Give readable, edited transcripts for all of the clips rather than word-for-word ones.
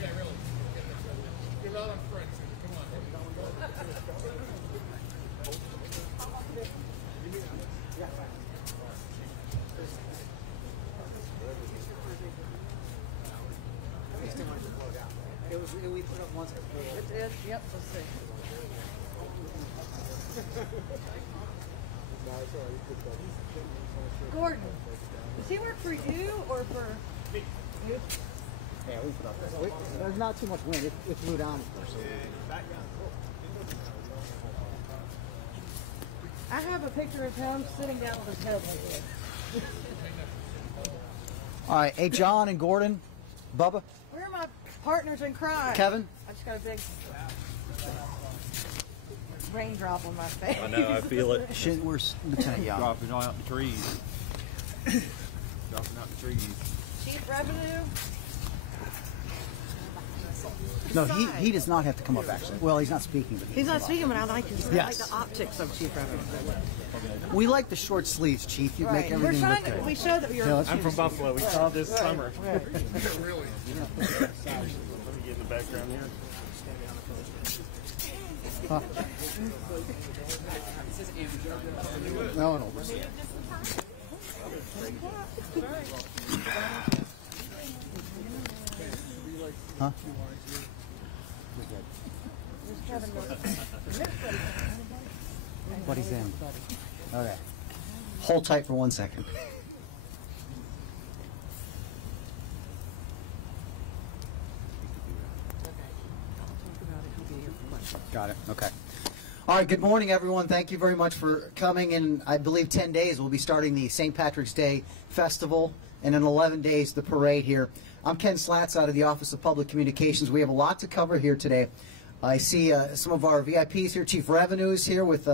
Yeah, really. You're not on friends. Come on. It was, we put up once. It did? Yep, let's see. Gordon, does he work for you or for me? You? Yeah, we put up there. There's not too much wind. It flew down, of course. I have a picture of him sitting down with his head like this. All right. Hey, John and Gordon, Bubba. Where are my partners in crime? Kevin. I just got a big raindrop on my face. I know, I feel it. Where's Lieutenant Young? Dropping out the trees. Dropping out the trees. Chief Revenue? No, he does not have to come up, actually. Well, he's not speaking. But He's not speaking, but I like his, Yes. I like the optics of Chief Revenue. We like the short sleeves, Chief. You make everything We're look trying good. we show that you're... I'm from Buffalo. We saw this summer. Really? Let me get in the background here. No, no. Huh? What he's in. Okay. Hold tight for 1 second. Got it. Okay. All right. Good morning, everyone. Thank you very much for coming. In, I believe, 10 days, we'll be starting the St. Patrick's Day Festival, and in 11 days, the parade here. I'm Ken Slatz out of the Office of Public Communications. We have a lot to cover here today. I see some of our VIPs here. Chief Revenue is here with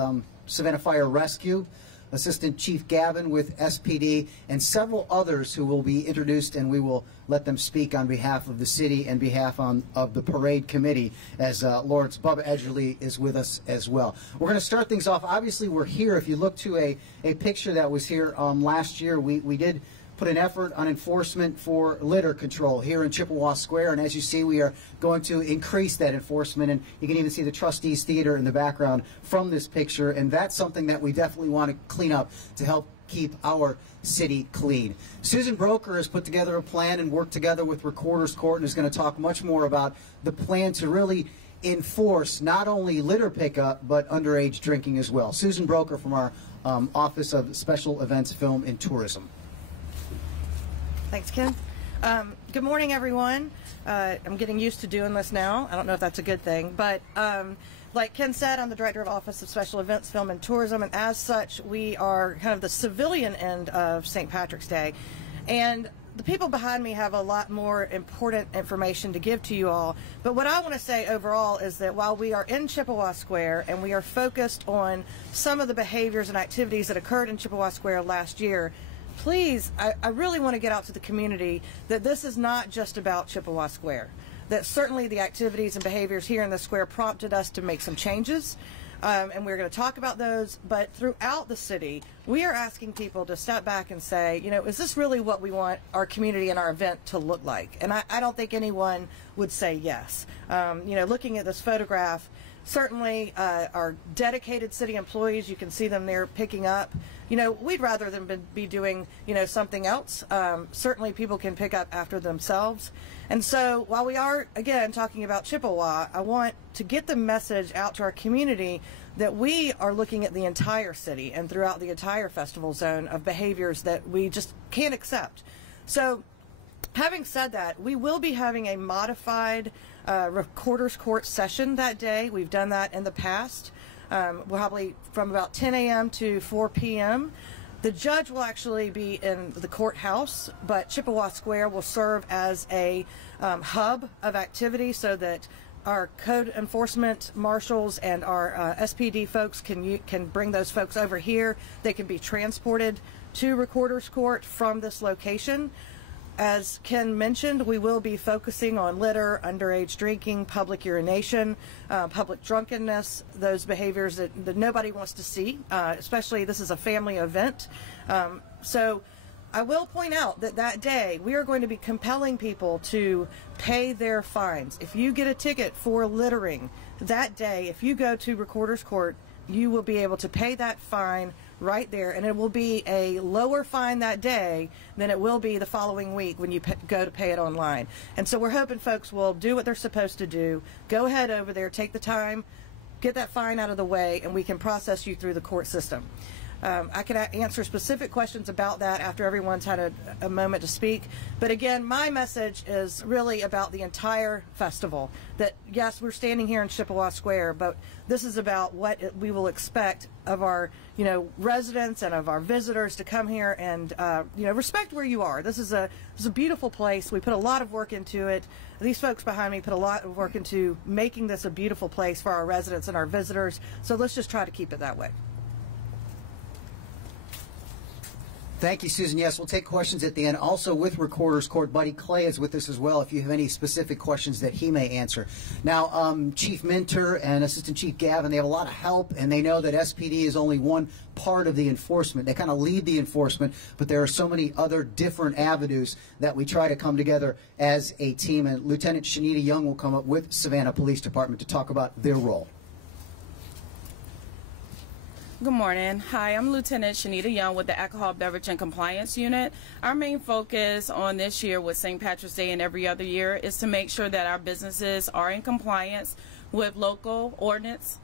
Savannah Fire Rescue, Assistant Chief Gavin with SPD, and several others who will be introduced, and we will let them speak on behalf of the city and behalf of the parade committee, as Lawrence Bubba Edgerly is with us as well. We're going to start things off. Obviously, we're here. If you look to a picture that was here last year, we did put an effort on enforcement for litter control here in Chippewa Square, and as you see, we are going to increase that enforcement, and you can even see the Trustees Theater in the background from this picture, and that's something that we definitely want to clean up to help keep our city clean. Susan Broker has put together a plan and worked together with Recorder's Court and is going to talk much more about the plan to really enforce not only litter pickup but underage drinking as well. Susan Broker from our Office of Special Events, Film, and Tourism. Thanks, Ken. Good morning, everyone. I'm getting used to doing this now. I don't know if that's a good thing, but like Ken said, I'm the Director of Office of Special Events, Film, and Tourism, and as such, we are kind of the civilian end of St. Patrick's Day. And the people behind me have a lot more important information to give to you all, but what I want to say overall is that while we are in Chippewa Square and we are focused on some of the behaviors and activities that occurred in Chippewa Square last year, please, I really want to get out to the community that this is not just about Chippewa Square. That certainly the activities and behaviors here in the square prompted us to make some changes, and we're going to talk about those. But throughout the city, we are asking people to step back and say, you know, is this really what we want our community and our event to look like? And I don't think anyone would say yes. You know, looking at this photograph, certainly our dedicated city employees, you can see them there picking up. You know, we'd rather than be doing, you know, something else. Certainly people can pick up after themselves. And so while we are, again, talking about Chippewa, I want to get the message out to our community that we are looking at the entire city and throughout the entire festival zone of behaviors that we just can't accept. So having said that, we will be having a modified recorder's court session that day. We've done that in the past, probably from about 10 a.m. to 4 p.m. The judge will actually be in the courthouse, but Chippewa Square will serve as a hub of activity so that our code enforcement marshals and our SPD folks can bring those folks over here. They can be transported to Recorder's Court from this location. As Ken mentioned, we will be focusing on litter, underage drinking, public urination, public drunkenness, those behaviors that nobody wants to see, especially this is a family event. So I will point out that that day we are going to be compelling people to pay their fines. If you get a ticket for littering that day, if you go to Recorder's Court, you will be able to pay that fine right there, and it will be a lower fine that day than it will be the following week when you go to pay it online. And so we're hoping folks will do what they're supposed to do, go ahead over there, take the time, get that fine out of the way, and we can process you through the court system. I can answer specific questions about that after everyone's had a moment to speak. But again, my message is really about the entire festival. That yes, we're standing here in Chippewa Square, but this is about what we will expect of our, residents and of our visitors to come here and, respect where you are. This is a beautiful place. We put a lot of work into it. These folks behind me put a lot of work into making this a beautiful place for our residents and our visitors. So let's just try to keep it that way. Thank you, Susan. Yes, we'll take questions at the end. Also with Recorder's Court, Buddy Clay is with us as well if you have any specific questions that he may answer. Now, Chief Minter and Assistant Chief Gavin, they have a lot of help, and they know that SPD is only one part of the enforcement. They kind of lead the enforcement, but there are so many other different avenues that we try to come together as a team. And Lieutenant Shanita Young will come up with Savannah Police Department to talk about their role. Good morning. Hi, I'm Lieutenant Shanita Young with the Alcohol Beverage and Compliance Unit. Our main focus on this year with St. Patrick's Day and every other year is to make sure that our businesses are in compliance with local ordinance,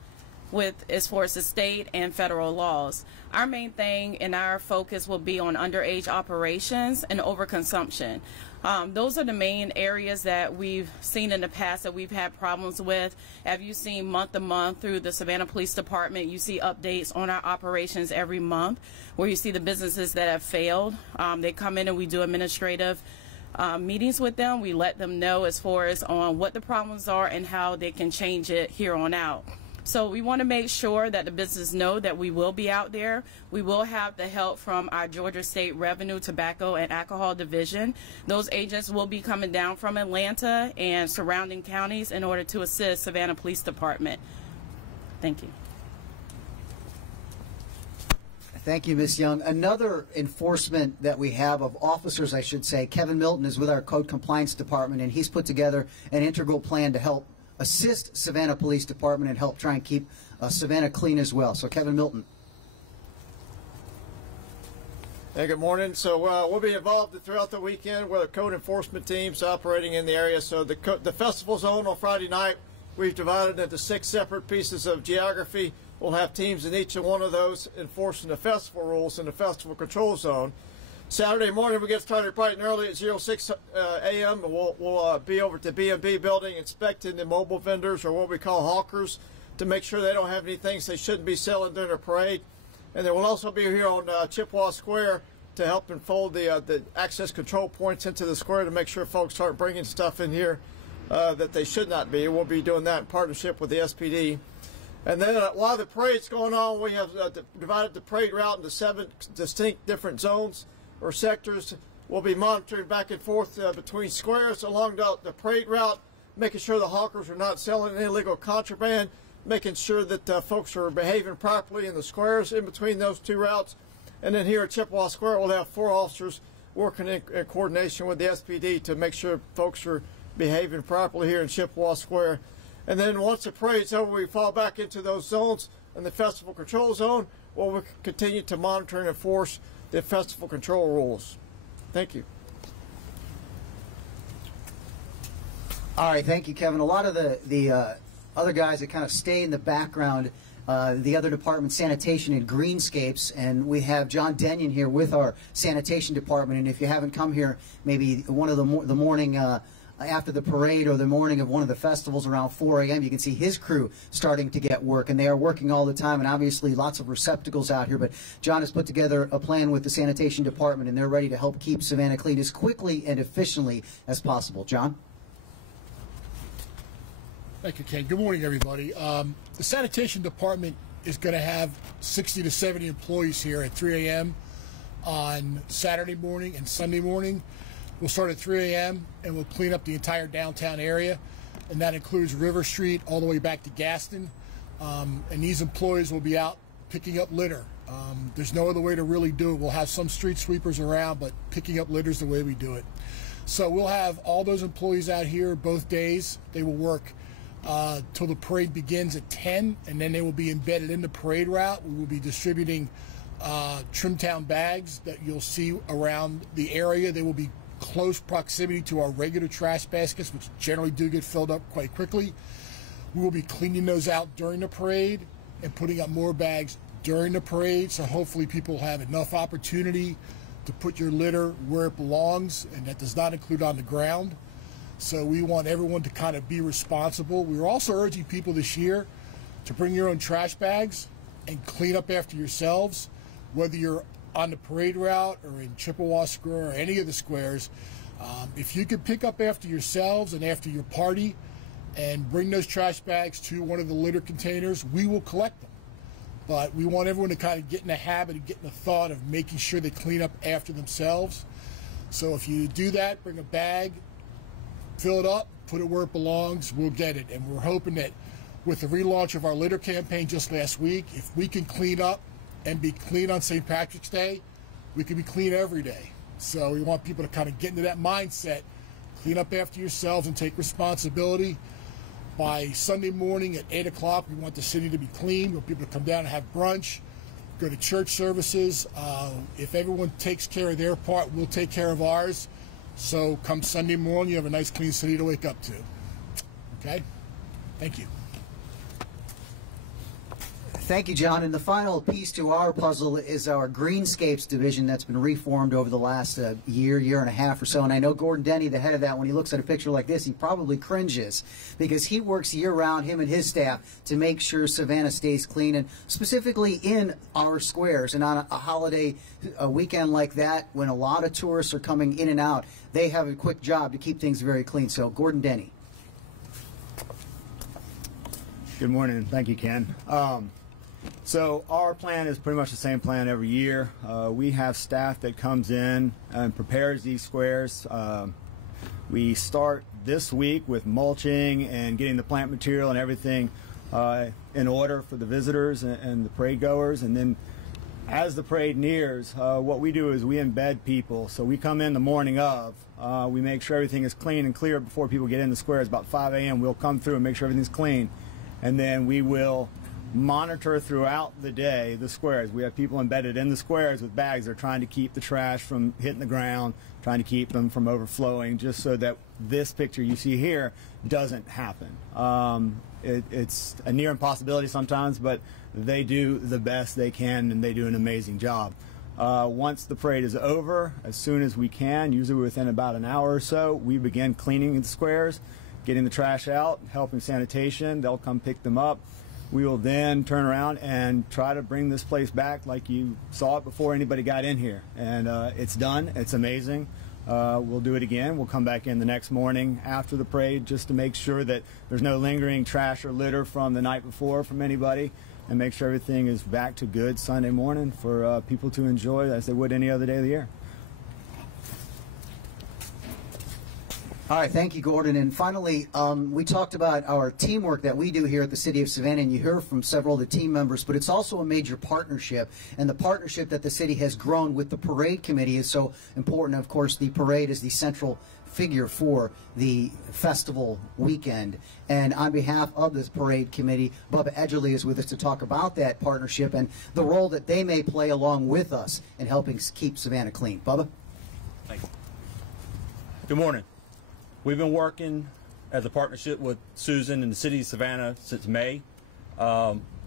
as far as the state and federal laws. Our main thing and our focus will be on underage operations and overconsumption. Those are the main areas that we've seen in the past that we've had problems with. Have you seen month to month through the Savannah Police Department, you see updates on our operations every month where you see the businesses that have failed. They come in and we do administrative meetings with them. We let them know as far as on what the problems are and how they can change it here on out. So we want to make sure that the business know that we will be out there. We will have the help from our Georgia State Revenue, Tobacco, and Alcohol Division. Those agents will be coming down from Atlanta and surrounding counties in order to assist Savannah Police Department. Thank you. Thank you, Ms. Young. Another enforcement that we have of officers, I should say, Kevin Milton is with our Code Compliance Department, and he's put together an integral plan to help assist Savannah Police Department and help try and keep Savannah clean as well. So, Kevin Milton. Hey, good morning. So we'll be involved throughout the weekend with our code enforcement teams operating in the area. So the festival zone on Friday night, we've divided into 6 separate pieces of geography. We'll have teams in each one of those enforcing the festival rules in the festival control zone. Saturday morning, we get started bright and early at 06 a.m. We'll be over at the B&B building inspecting the mobile vendors, or what we call hawkers, to make sure they don't have any things they shouldn't be selling during the parade. And then we'll also be here on Chippewa Square to help enfold the access control points into the square to make sure folks aren't bringing stuff in here that they should not be. We'll be doing that in partnership with the SPD. And then while the parade's going on, we have divided the parade route into 7 distinct different zones or sectors. We'll be monitoring back and forth between squares along the parade route, making sure the hawkers are not selling illegal contraband, making sure that folks are behaving properly in the squares in between those 2 routes. And then here at Chippewa Square, we'll have 4 officers working in coordination with the SPD to make sure folks are behaving properly here in Chippewa Square. And then once the parade's over, we fall back into those zones in the festival control zone, where we continue to monitor and enforce the festival control rules. Thank you. All right, thank you, Kevin. A lot of the other guys that kind of stay in the background the other department, sanitation and greenscapes, and we have John Denyon here with our sanitation department. And if you haven't come here, maybe one of the morning after the parade or the morning of one of the festivals around 4 a.m., you can see his crew starting to get work, and they are working all the time, and obviously lots of receptacles out here. But John has put together a plan with the sanitation department, and they're ready to help keep Savannah clean as quickly and efficiently as possible. John? Thank you, Ken. Good morning, everybody. The sanitation department is going to have 60 to 70 employees here at 3 a.m. on Saturday morning and Sunday morning. We'll start at 3 a.m. and we'll clean up the entire downtown area, and that includes River Street all the way back to Gaston. And these employees will be out picking up litter. There's no other way to really do it. We'll have some street sweepers around, but picking up litter is the way we do it. So we'll have all those employees out here both days. They will work till the parade begins at 10, and then they will be embedded in the parade route. We will be distributing Trimtown bags that you'll see around the area. They will be close proximity to our regular trash baskets, which generally do get filled up quite quickly. We will be cleaning those out during the parade and putting up more bags during the parade, so hopefully people have enough opportunity to put your litter where it belongs, and that does not include on the ground. So we want everyone to kind of be responsible. We're also urging people this year to bring your own trash bags and clean up after yourselves, whether you're on the parade route or in Chippewa Square or any of the squares. If you could pick up after yourselves and after your party and bring those trash bags to one of the litter containers, we will collect them. But we want everyone to kind of get in the habit of getting the thought of making sure they clean up after themselves. So if you do that, bring a bag, fill it up, put it where it belongs, we'll get it. And we're hoping that with the relaunch of our litter campaign just last week, if we can clean up and be clean on St. Patrick's Day, we can be clean every day. So we want people to kind of get into that mindset, clean up after yourselves and take responsibility. By Sunday morning at 8 o'clock, we want the city to be clean. We want people to come down and have brunch, go to church services. If everyone takes care of their part, we'll take care of ours. So come Sunday morning, you have a nice clean city to wake up to. Okay? Thank you. Thank you, John. And the final piece to our puzzle is our Greenscapes division that's been reformed over the last year and a half or so. And I know Gordon Denny, the head of that, when he looks at a picture like this, he probably cringes because he works year-round, him and his staff, to make sure Savannah stays clean, and specifically in our squares. And on a holiday weekend like that, when a lot of tourists are coming in and out, they have a quick job to keep things very clean. So, Gordon Denny. Good morning. Thank you, Ken. So our plan is pretty much the same plan every year. We have staff that comes in and prepares these squares. We start this week with mulching and getting the plant material and everything in order for the visitors and the parade goers. And then as the parade nears, what we do is we embed people. So we come in the morning of, we make sure everything is clean and clear before people get in the squares. About 5 a.m. we'll come through and make sure everything's clean. And then we will monitor throughout the day the squares. We have people embedded in the squares with bags. They're trying to keep the trash from hitting the ground, trying to keep them from overflowing, just so that this picture you see here doesn't happen. It's a near impossibility sometimes, but they do the best they can, and they do an amazing job. Once the parade is over, as soon as we can, usually within about an hour or so, we begin cleaning the squares, getting the trash out, helping sanitation. They'll come pick them up. We will then turn around and try to bring this place back like you saw it before anybody got in here. And it's done. It's amazing. We'll do it again. We'll come back in the next morning after the parade just to make sure that there's no lingering trash or litter from the night before from anybody, and make sure everything is back to good Sunday morning for people to enjoy as they would any other day of the year. All right, thank you, Gordon. And finally, we talked about our teamwork that we do here at the City of Savannah, and you hear from several of the team members, but it's also a major partnership, and the partnership that the city has grown with the Parade Committee is so important. Of course, the parade is the central figure for the festival weekend. And on behalf of this Parade Committee, Bubba Edgerly is with us to talk about that partnership and the role that they may play along with us in helping keep Savannah clean. Bubba? Thank you. Good morning. We've been working as a partnership with Susan and the City of Savannah since May.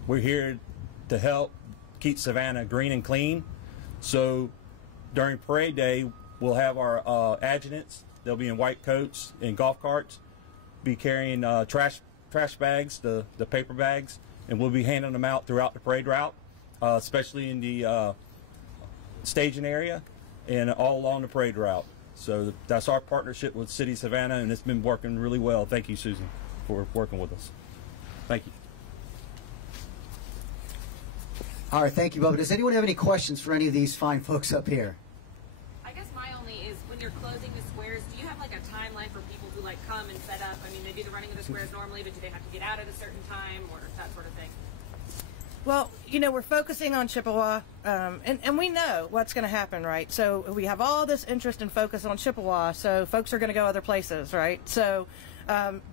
We're here to help keep Savannah green and clean. So during parade day, we'll have our adjutants. They'll be in white coats and golf carts, be carrying trash bags, the paper bags, and we'll be handing them out throughout the parade route, especially in the staging area and all along the parade route. So that's our partnership with City of Savannah, and it's been working really well. Thank you, Susan, for working with us. Thank you. All right, thank you, Bubba. Does anyone have any questions for any of these fine folks up here? I guess my only is, when you're closing the squares, do you have like a timeline for people who like come and set up? I mean, they do the running of the squares normally, but do they have to get out at a certain time or that sort of thing? Well, you know, we're focusing on Chippewa, and we know what's going to happen, right? So we have all this interest and focus on Chippewa, so folks are going to go other places, right? So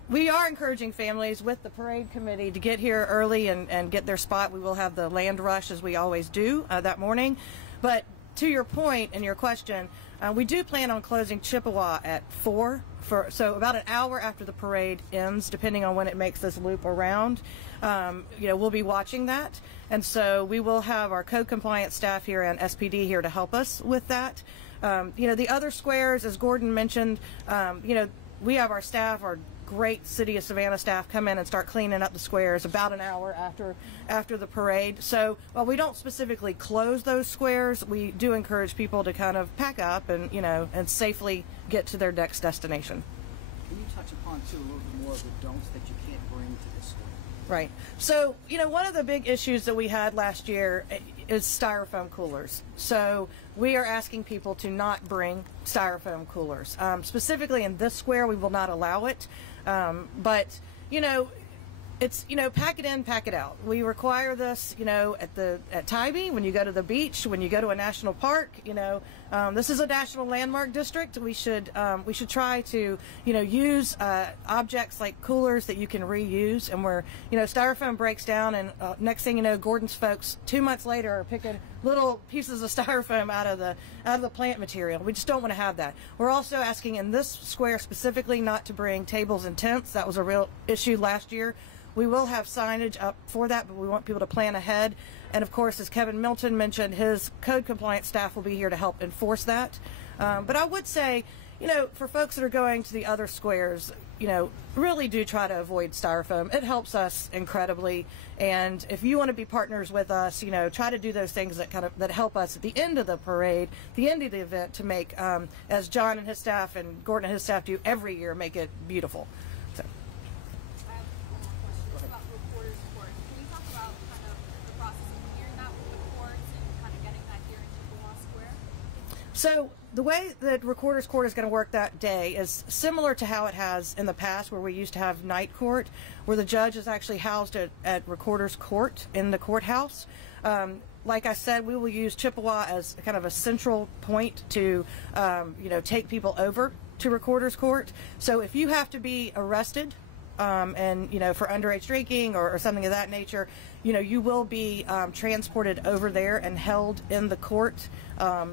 we are encouraging families with the parade committee to get here early and get their spot. We will have the land rush, as we always do, that morning. But to your point and your question, we do plan on closing Chippewa at 4, so about an hour after the parade ends, depending on when it makes this loop around. You know, we'll be watching that, and so we will have our code compliance staff here and SPD here to help us with that. You know, the other squares, as Gordon mentioned, you know, we have our staff, our great City of Savannah staff, come in and start cleaning up the squares about an hour after the parade. So while we don't specifically close those squares, we do encourage people to kind of pack up and, you know, and safely get to their next destination. Can you touch upon, too, a little bit more of the don'ts that you can't bring to this square? Right. So, you know, one of the big issues that we had last year is styrofoam coolers. So we are asking people to not bring styrofoam coolers. Specifically in this square, we will not allow it. But, you know, it's, you know, pack it in, pack it out. We require this, you know, at Tybee, when you go to the beach, when you go to a national park, you know, this is a national landmark district. We should try to, you know, use objects like coolers that you can reuse. And where, you know, styrofoam breaks down, and next thing you know, Gordon's folks 2 months later are picking little pieces of styrofoam out of the plant material. We just don't want to have that. We're also asking in this square specifically not to bring tables and tents. That was a real issue last year. We will have signage up for that, but we want people to plan ahead. And of course, as Kevin Milton mentioned, his code compliance staff will be here to help enforce that. But I would say, you know, for folks that are going to the other squares, you know, really do try to avoid styrofoam. It helps us incredibly. And if you want to be partners with us, you know, try to do those things that help us at the end of the parade, the end of the event, to make, as John and his staff and Gordon and his staff do every year, make it beautiful. So. So the way that Recorder's Court is going to work that day is similar to how it has in the past, where we used to have night court, where the judge is actually housed at Recorder's Court in the courthouse. Like I said, we will use Chippewa as kind of a central point to, you know, take people over to Recorder's Court. So if you have to be arrested, and, you know, for underage drinking or something of that nature, you know, you will be transported over there and held in the court.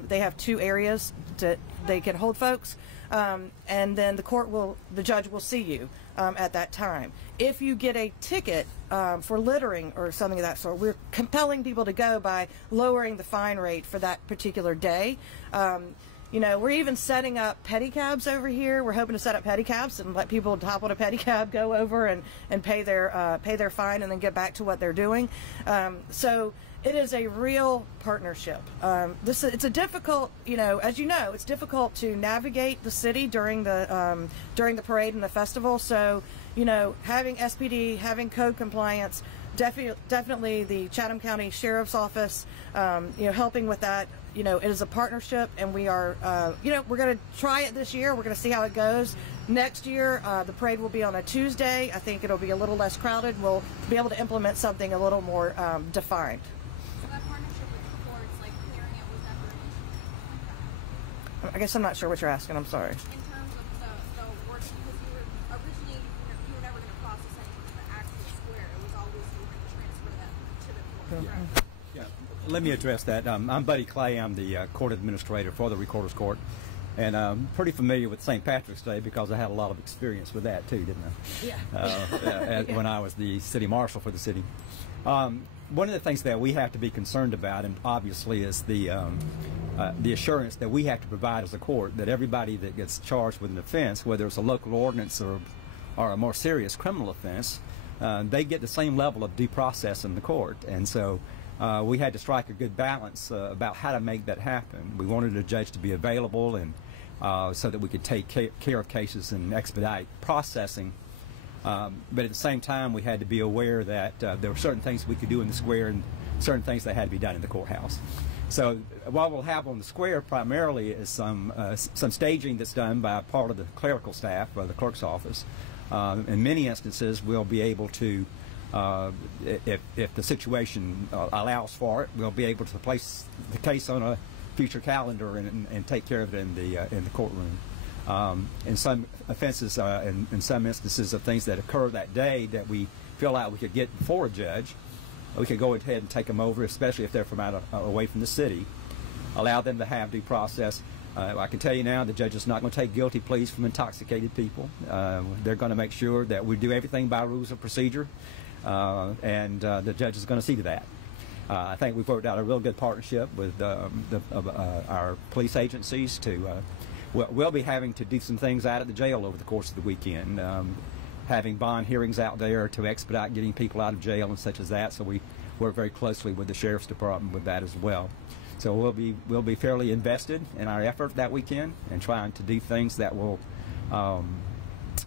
They have 2 areas that they can hold folks, and then the judge will see you at that time. If you get a ticket for littering or something of that sort, we're compelling people to go by lowering the fine rate for that particular day. You know, we're even setting up pedicabs over here. We're hoping to set up pedicabs and let people hop on a pedicab, go over and pay their fine, and then get back to what they're doing. So it is a real partnership. It's a difficult, you know, as you know, it's difficult to navigate the city during the parade and the festival. So, you know, having SPD, having code compliance, definitely the Chatham County Sheriff's Office, you know, helping with that. You know, it is a partnership, and we are, you know, we're going to try it this year. We're going to see how it goes. Next year, the parade will be on a Tuesday. I think it'll be a little less crowded. We'll be able to implement something a little more defined. So that partnership with the courts, like clearing it, was never an issue like that? I guess I'm not sure what you're asking. I'm sorry. In terms of the working, because you were originally, you were never going to process anything in the actual square. It was always you were going to transfer that to the court. Mm-hmm. Yeah, let me address that. I'm Buddy Clay. I'm the court administrator for the Recorder's Court. And I'm pretty familiar with St. Patrick's Day because I had a lot of experience with that too, didn't I? Yeah. When I was the city marshal for the city. One of the things that we have to be concerned about, and obviously, is the assurance that we have to provide as a court that everybody that gets charged with an offense, whether it's a local ordinance or a more serious criminal offense, they get the same level of due process in the court. And so we had to strike a good balance about how to make that happen. We wanted a judge to be available and so that we could take care of cases and expedite processing. But at the same time, we had to be aware that there were certain things we could do in the square and certain things that had to be done in the courthouse. So what we'll have on the square primarily is some staging that's done by part of the clerical staff by the clerk's office. In many instances, we'll be able to, if the situation allows for it, we'll be able to place the case on a future calendar and take care of it in the courtroom. In some offenses, in some instances of things that occur that day that we feel like we could get before a judge, we could go ahead and take them over, especially if they're from away from the city, allow them to have due process. I can tell you now the judge is not going to take guilty pleas from intoxicated people. They're going to make sure that we do everything by rules of procedure, and the judge is going to see to that. I think we've worked out a real good partnership with our police agencies to we'll be having to do some things out at the jail over the course of the weekend, having bond hearings out there to expedite getting people out of jail and such as that. So we work very closely with the sheriff's department with that as well. So we'll be fairly invested in our effort that weekend and trying to do things that will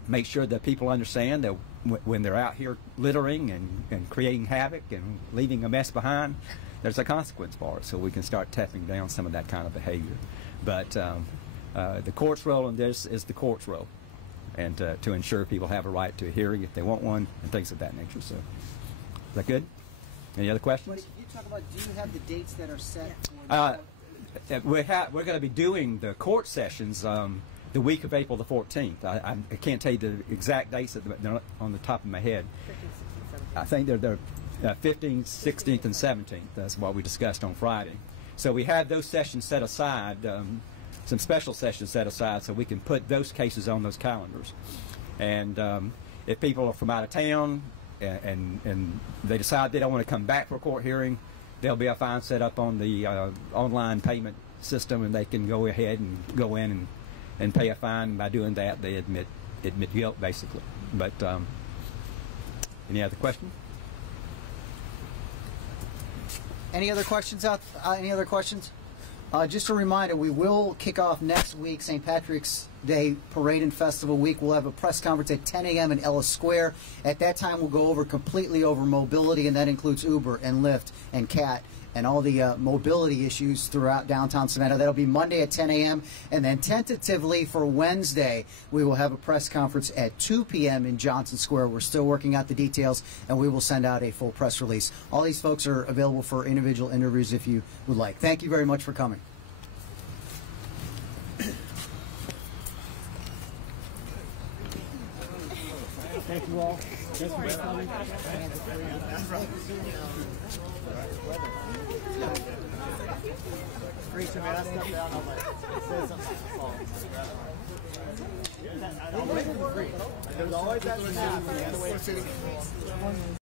make sure that people understand that when they're out here littering and creating havoc and leaving a mess behind, there's a consequence for it. So we can start tapping down some of that kind of behavior. But the court's role in this is the court's role, and to ensure people have a right to a hearing if they want one and things of that nature. So, is that good? Any other questions? What you talk about? Do you have the dates that are set? We're going to be doing the court sessions the week of April the 14th. I can't tell you the exact dates on the top of my head. I think they're 15th, 16th, and 17th. That's what we discussed on Friday. So we have those sessions set aside. Some special sessions set aside so we can put those cases on those calendars. And if people are from out of town and they decide they don't want to come back for a court hearing, there'll be a fine set up on the online payment system, and they can go ahead and go in and pay a fine. And by doing that, they admit guilt, basically. But any other questions? Any other questions any other questions? Just a reminder, we will kick off next week, St. Patrick's Day Parade and Festival Week. We'll have a press conference at 10 a.m. in Ellis Square. At that time, we'll go completely over mobility, and that includes Uber and Lyft and CAT and all the mobility issues throughout downtown Savannah. That'll be Monday at 10 a.m. And then tentatively for Wednesday, we will have a press conference at 2 p.m. in Johnson Square. We're still working out the details, and we will send out a full press release. All these folks are available for individual interviews if you would like. Thank you very much for coming. Thank you all. Great to me. I stepped down. I'm like, it says something. I'll make it free. There's always that.